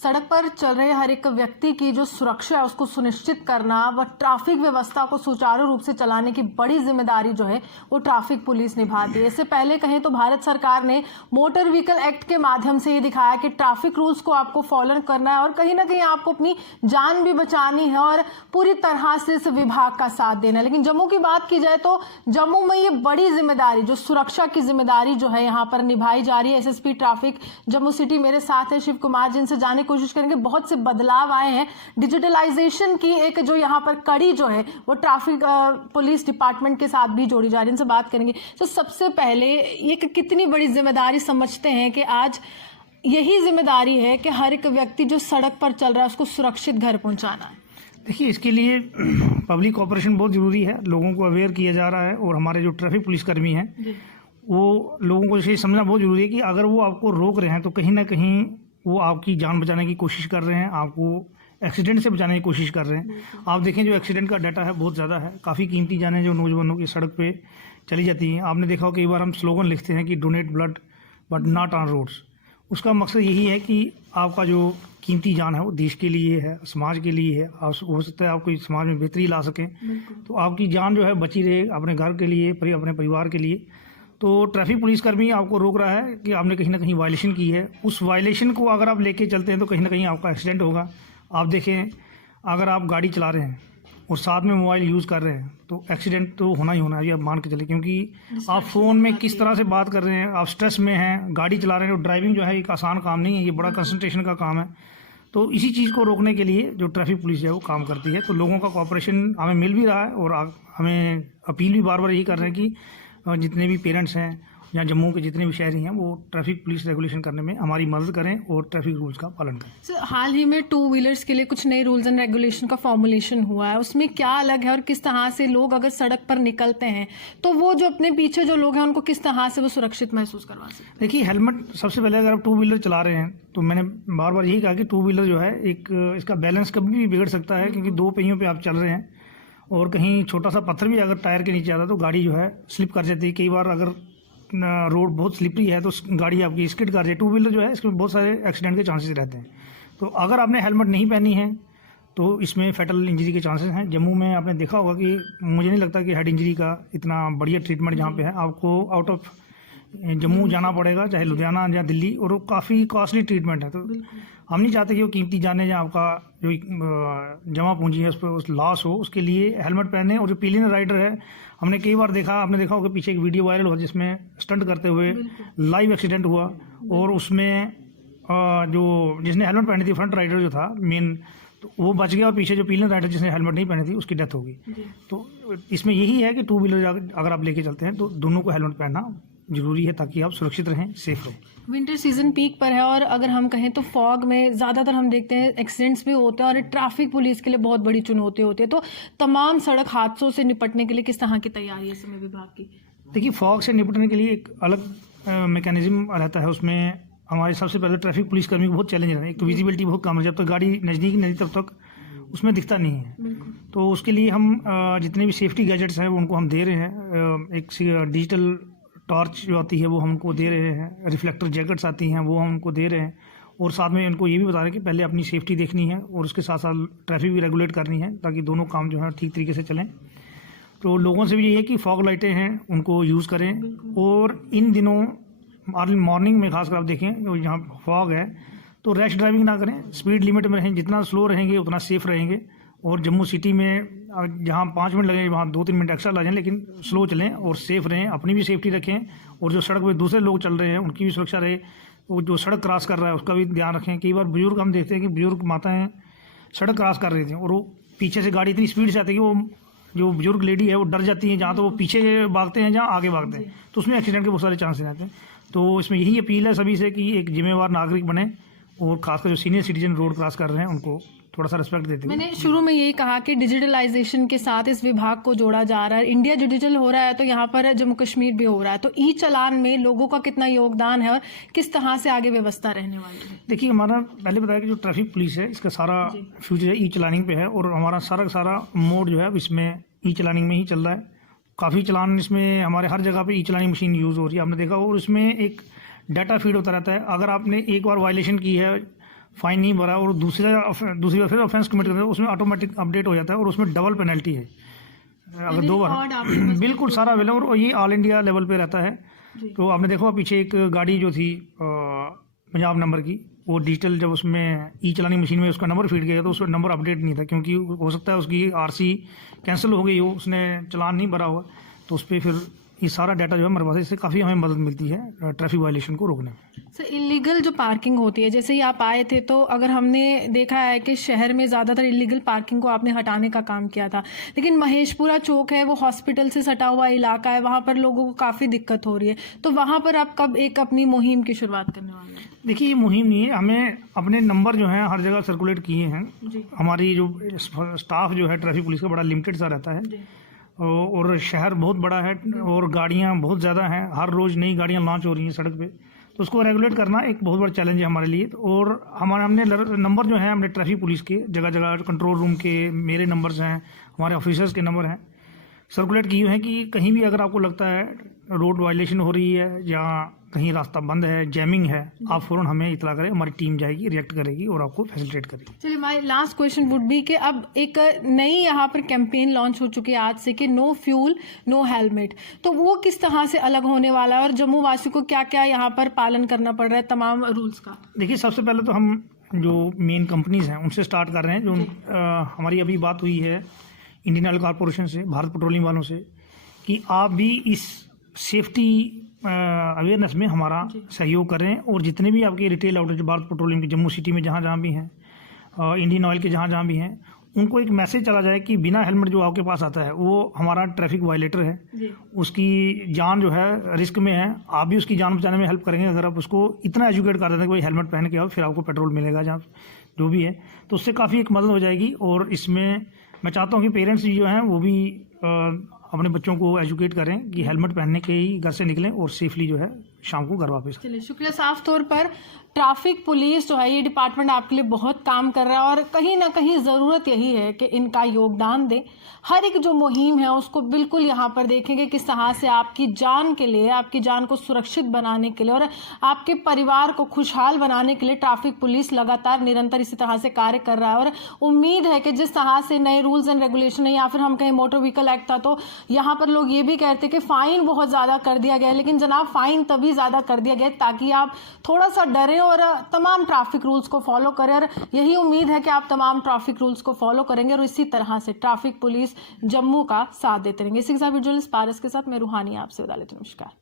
सड़क पर चल रहे हर एक व्यक्ति की जो सुरक्षा है उसको सुनिश्चित करना व ट्रैफिक व्यवस्था को सुचारू रूप से चलाने की बड़ी जिम्मेदारी जो है वो ट्रैफिक पुलिस निभाती है। इससे पहले कहें तो भारत सरकार ने मोटर व्हीकल एक्ट के माध्यम से ये दिखाया कि ट्रैफिक रूल्स को आपको फॉलो करना है और कहीं ना कहीं आपको अपनी जान भी बचानी है और पूरी तरह से इस विभाग का साथ देना है। लेकिन जम्मू की बात की जाए तो जम्मू में ये बड़ी जिम्मेदारी जो सुरक्षा की जिम्मेदारी जो है यहाँ पर निभाई जा रही है। एसएसपी ट्रैफिक जम्मू सिटी मेरे साथ है शिव कुमार, जिनसे जाने कोशिश करेंगे। बहुत से बदलाव आए हैं, डिजिटलाइजेशन की एक जो यहाँ पर कड़ी जो है वो ट्रैफिक पुलिस डिपार्टमेंट के साथ भी जोड़ी जा रही है। इनसे बात करेंगे। तो सबसे पहले ये कितनी बड़ी जिम्मेदारी समझते हैं कि आज यही जिम्मेदारी है कि हर एक व्यक्ति जो सड़क पर चल रहा है उसको सुरक्षित घर पहुंचाना है? देखिए, इसके लिए पब्लिक कोऑपरेशन बहुत ज़रूरी है, लोगों को अवेयर किया जा रहा है और हमारे जो ट्रैफिक पुलिसकर्मी हैं वो लोगों को ये समझना बहुत ज़रूरी है कि अगर वो आपको रोक रहे हैं तो कहीं ना कहीं वो आपकी जान बचाने की कोशिश कर रहे हैं, आपको एक्सीडेंट से बचाने की कोशिश कर रहे हैं। आप देखें जो एक्सीडेंट का डाटा है बहुत ज़्यादा है, काफ़ी कीमती जानें जो नौजवानों की सड़क पे चली जाती हैं। आपने देखा हो कई बार हम स्लोगन लिखते हैं कि donate blood but not on roads. उसका मकसद यही है कि आपका जो कीमती जान है वो देश के लिए है, समाज के लिए है। आप हो सकता है आप कोई समाज में बेहतरी ला सकें, तो आपकी जान जो है बची रहे अपने घर के लिए, अपने परिवार के लिए। तो ट्रैफिक पुलिसकर्मी आपको रोक रहा है कि आपने कहीं ना कहीं वायलेशन की है, उस वायलेशन को अगर आप लेके चलते हैं तो कहीं ना कहीं आपका एक्सीडेंट होगा। आप देखें, अगर आप गाड़ी चला रहे हैं और साथ में मोबाइल यूज़ कर रहे हैं तो एक्सीडेंट तो होना ही होना है, ये आप मान के चले, क्योंकि आप फ़ोन में किस तरह से बात कर रहे हैं, आप स्ट्रेस में हैं, गाड़ी चला रहे हैं। तो ड्राइविंग जो है एक आसान काम नहीं है, ये बड़ा कंसंट्रेशन का काम है। तो इसी चीज़ को रोकने के लिए जो ट्रैफिक पुलिस है वो काम करती है। तो लोगों का कोऑपरेशन हमें मिल भी रहा है और हमें अपील भी बार बार यही कर रहे हैं कि जितने भी पेरेंट्स हैं या जम्मू के जितने भी शहरी हैं वो ट्रैफिक पुलिस रेगुलेशन करने में हमारी मदद करें और ट्रैफिक रूल्स का पालन करें। सर, हाल ही में 2 व्हीलर्स के लिए कुछ नए रूल्स एंड रेगुलेशन का फॉर्मुलेशन हुआ है, उसमें क्या अलग है और किस तरह से लोग अगर सड़क पर निकलते हैं तो वो जो अपने पीछे जो लोग हैं उनको किस तरह से वो सुरक्षित महसूस करवा सकते हैं? देखिए, हेलमेट सबसे पहले अगर आप 2 व्हीलर चला रहे हैं तो मैंने बार बार यही कहा कि 2 व्हीलर जो है एक इसका बैलेंस कभी भी बिगड़ सकता है, क्योंकि 2 पहियों पर आप चल रहे हैं और कहीं छोटा सा पत्थर भी अगर टायर के नीचे आता है तो गाड़ी जो है स्लिप कर जाती है। कई बार अगर रोड बहुत स्लिपरी है तो गाड़ी आपकी स्किड कर जाए। 2 व्हीलर जो है इसमें बहुत सारे एक्सीडेंट के चांसेस रहते हैं। तो अगर आपने हेलमेट नहीं पहनी है तो इसमें फैटल इंजरी के चांसेस हैं। जम्मू में आपने देखा होगा कि मुझे नहीं लगता कि हेड इंजरी का इतना बढ़िया ट्रीटमेंट जहाँ पे है, आपको आउट ऑफ जम्मू जाना पड़ेगा, चाहे लुधियाना या दिल्ली, और वो काफ़ी कॉस्टली ट्रीटमेंट है। तो हम नहीं चाहते कि वो कीमती जाने या आपका जो जमा पूंजी है उस पर उस लॉस हो। उसके लिए हेलमेट पहने। और जो पीलियन राइडर है, हमने कई बार देखा, आपने देखा होगा पीछे एक वीडियो वायरल हुआ जिसमें स्टंट करते हुए लाइव एक्सीडेंट हुआ और उसमें जो जिसने हेलमेट पहनी थी, फ्रंट राइडर जो था मेन, तो वो बच गया और पीछे जो पीलियन राइडर जिसने हेलमेट नहीं पहनी थी उसकी डेथ हो गई। तो इसमें यही है कि 2 व्हीलर अगर आप लेके चलते हैं तो दोनों को हेलमेट पहनना जरूरी है ताकि आप सुरक्षित रहें, सेफ रहें। विंटर सीजन पीक पर है और अगर हम कहें तो फॉग में ज़्यादातर हम देखते हैं एक्सीडेंट्स भी होते हैं और ट्रैफिक पुलिस के लिए बहुत बड़ी चुनौती होती है। तो तमाम सड़क हादसों से निपटने के लिए किस तरह की तैयारी है इस समय विभाग की? देखिए, फॉग से निपटने के लिए एक अलग मैकेनिज्म रहता है। उसमें हमारे सबसे पहले ट्रैफिक पुलिसकर्मी को बहुत चैलेंज रहता है। एक तो विजिबिलिटी बहुत कम है, जब तक गाड़ी नज़दीक नहीं तब तक उसमें दिखता नहीं है। तो उसके लिए हम जितने भी सेफ्टी गैजेट्स हैं वो उनको हम दे रहे हैं। एक डिजिटल टॉर्च जो आती है वो हम उनको दे रहे हैं, रिफ्लेक्टर जैकेट्स आती हैं वो हम उनको दे रहे हैं, और साथ में उनको ये भी बता रहे हैं कि पहले अपनी सेफ्टी देखनी है और उसके साथ साथ ट्रैफिक भी रेगुलेट करनी है ताकि दोनों काम जो है ठीक तरीके से चलें। तो लोगों से भी यही है कि फॉग लाइटें हैं उनको यूज़ करें। और इन दिनों अर्ली मॉर्निंग में खासकर आप देखें जहाँ फॉग है तो रैश ड्राइविंग ना करें, स्पीड लिमिट में रहें। जितना स्लो रहेंगे उतना सेफ रहेंगे। और जम्मू सिटी में जहाँ 5 मिनट लगेंगे वहाँ 2-3 मिनट एक्स्ट्रा लग जाएं, लेकिन स्लो चलें और सेफ रहें, अपनी भी सेफ्टी रखें और जो सड़क पे दूसरे लोग चल रहे हैं उनकी भी सुरक्षा रहे। वो जो सड़क क्रॉस कर रहा है उसका भी ध्यान रखें। कई बार बुजुर्ग हम देखते हैं कि बुजुर्ग माताएं सड़क क्रॉस कर रही थी और वो पीछे से गाड़ी इतनी स्पीड से आती है कि वो जो बुजुर्ग लेडी है वो डर जाती है, जहाँ तो वो पीछे भागते हैं जहाँ आगे भागते हैं, तो उसमें एक्सीडेंट के बहुत सारे चांसेस रहते हैं। तो इसमें यही अपील है सभी से कि एक जिम्मेवार नागरिक बने और खासकर जो सीनियर सिटीजन रोड क्रॉस कर रहे हैं उनको थोड़ा सा रिस्पेक्ट देते हुए। मैंने शुरू में यही कहा कि डिजिटलाइजेशन के साथ इस विभाग को जोड़ा जा रहा है। इंडिया डिजिटल हो रहा है तो यहाँ पर जम्मू कश्मीर भी हो रहा है। तो ई चालान में लोगों का कितना योगदान है और किस तरह से आगे व्यवस्था रहने वाली है? देखिए, हमारा पहले बताया कि जो ट्रैफिक पुलिस है इसका सारा फ्यूचर ई चालानिंग पे है और हमारा सारा मोड जो है इसमें ई चालानिंग में ही चल रहा है। काफ़ी चालान इसमें हमारे हर जगह पे ई चालानिंग मशीन यूज़ हो रही है, आपने देखा। और इसमें एक डाटा फीड होता रहता है। अगर आपने एक बार वायलेशन की है फाइन नहीं भरा और दूसरी फिर ऑफेंस कमिट करते हैं, उसमें ऑटोमेटिक अपडेट हो जाता है और उसमें डबल पेनल्टी है अगर 2 बार। बिल्कुल सारा अवेलेबल, और ये ऑल इंडिया लेवल पे रहता है। तो आपने देखो पीछे एक गाड़ी जो थी पंजाब नंबर की, वो डिजिटल जब उसमें ई चलानी मशीन में उसका नंबर फीड गया तो उसका नंबर अपडेट नहीं था, क्योंकि हो सकता है उसकी आरसी कैंसिल हो गई हो, उसने चालान नहीं भरा हुआ, तो उस पर फिर ये सारा डाटा जो है हमारे पास है, इससे काफ़ी हमें मदद मिलती है ट्रैफिक वायलेशन को रोकने में। सर, इलीगल जो पार्किंग होती है, जैसे ही आप आए थे तो अगर हमने देखा है कि शहर में ज़्यादातर इलीगल पार्किंग को आपने हटाने का काम किया था, लेकिन महेशपुरा चौक है, वो हॉस्पिटल से सटा हुआ इलाका है, वहाँ पर लोगों को काफ़ी दिक्कत हो रही है, तो वहाँ पर आप कब एक अपनी मुहिम की शुरुआत करने वाले हैं? देखिए, ये मुहिम नहीं है, हमें अपने नंबर जो हैं हर जगह सर्कुलेट किए हैं। हमारी जो स्टाफ जो है ट्रैफिक पुलिस का बड़ा लिमिटेड सा रहता है, और शहर बहुत बड़ा है और गाड़ियाँ बहुत ज़्यादा हैं, हर रोज़ नई गाड़ियाँ लॉन्च हो रही हैं सड़क पे, तो उसको रेगुलेट करना एक बहुत बड़ा चैलेंज है हमारे लिए। और हमने नंबर जो है हमने ट्रैफिक पुलिस के जगह जगह कंट्रोल रूम के मेरे नंबर्स हैं, हमारे ऑफिसर्स के नंबर हैं, सर्कुलेट किए हैं कि कहीं भी अगर आपको लगता है रोड वायलेशन हो रही है या कहीं रास्ता बंद है, जैमिंग है, आप फ़ौरन हमें इतला करें, हमारी टीम जाएगी, रिएक्ट करेगी और आपको फैसिलिटेट करेगी। चलिए, my last question would be कि अब एक नई यहाँ पर कैंपेन लॉन्च हो चुकी है आज से कि नो फ्यूल नो हेलमेट, तो वो किस तरह से अलग होने वाला है और जम्मू वासियों को क्या क्या यहाँ पर पालन करना पड़ रहा है तमाम रूल्स का? देखिए, सबसे पहले तो हम जो मेन कंपनीज हैं उनसे स्टार्ट कर रहे हैं। जो हमारी अभी बात हुई है इंडियन ऑयल कॉरपोरेशन से, भारत पेट्रोलियम वालों से, कि आप भी इस सेफ्टी अवेयरनेस में हमारा सहयोग करें, और जितने भी आपके रिटेल आउटलेट भारत पेट्रोलियम के जम्मू सिटी में जहाँ जहाँ भी हैं, इंडियन ऑयल के जहाँ जहाँ भी हैं, उनको एक मैसेज चला जाए कि बिना हेलमेट जो आपके पास आता है वो हमारा ट्रैफिक वायलेटर है, उसकी जान जो है रिस्क में है, आप भी उसकी जान बचाने में हेल्प करेंगे अगर आप उसको इतना एजुकेट कर देते हैं कि भाई हेलमेट पहन के आओ, फिर आपको पेट्रोल मिलेगा जहाँ जो भी है, तो उससे काफ़ी एक मदद हो जाएगी। और इसमें मैं चाहता हूँ कि पेरेंट्स जो हैं वो भी अपने बच्चों को एजुकेट करें कि हेलमेट पहनने के ही घर से निकलें और सेफली जो है शाम को घर वापस। चलिए, शुक्रिया। साफ तौर पर ट्रैफिक पुलिस जो है ये डिपार्टमेंट आपके लिए बहुत काम कर रहा है और कहीं ना कहीं ज़रूरत यही है कि इनका योगदान दें। हर एक जो मुहिम है उसको बिल्कुल यहाँ पर देखेंगे किस तरह से आपकी जान के लिए, आपकी जान को सुरक्षित बनाने के लिए और आपके परिवार को खुशहाल बनाने के लिए ट्रैफिक पुलिस लगातार निरंतर इसी तरह से कार्य कर रहा है। और उम्मीद है कि जिस तरह से नए रूल्स एंड रेगुलेशन है, या फिर हम कहें मोटर व्हीकल एक्ट था, तो यहाँ पर लोग ये भी कहते कि फाइन बहुत ज़्यादा कर दिया गया है, लेकिन जनाब फाइन तभी ज़्यादा कर दिया गया ताकि आप थोड़ा सा डरें और तमाम ट्रैफिक रूल्स को फॉलो करें। और यही उम्मीद है कि आप तमाम ट्रैफिक रूल्स को फॉलो करेंगे और इसी तरह से ट्रैफिक पुलिस जम्मू का साथ देते रहेंगे। इसी के साथ जर्नलिस्ट पारस के साथ मैं रूहानी आपसे विदा लेती हूं। नमस्कार।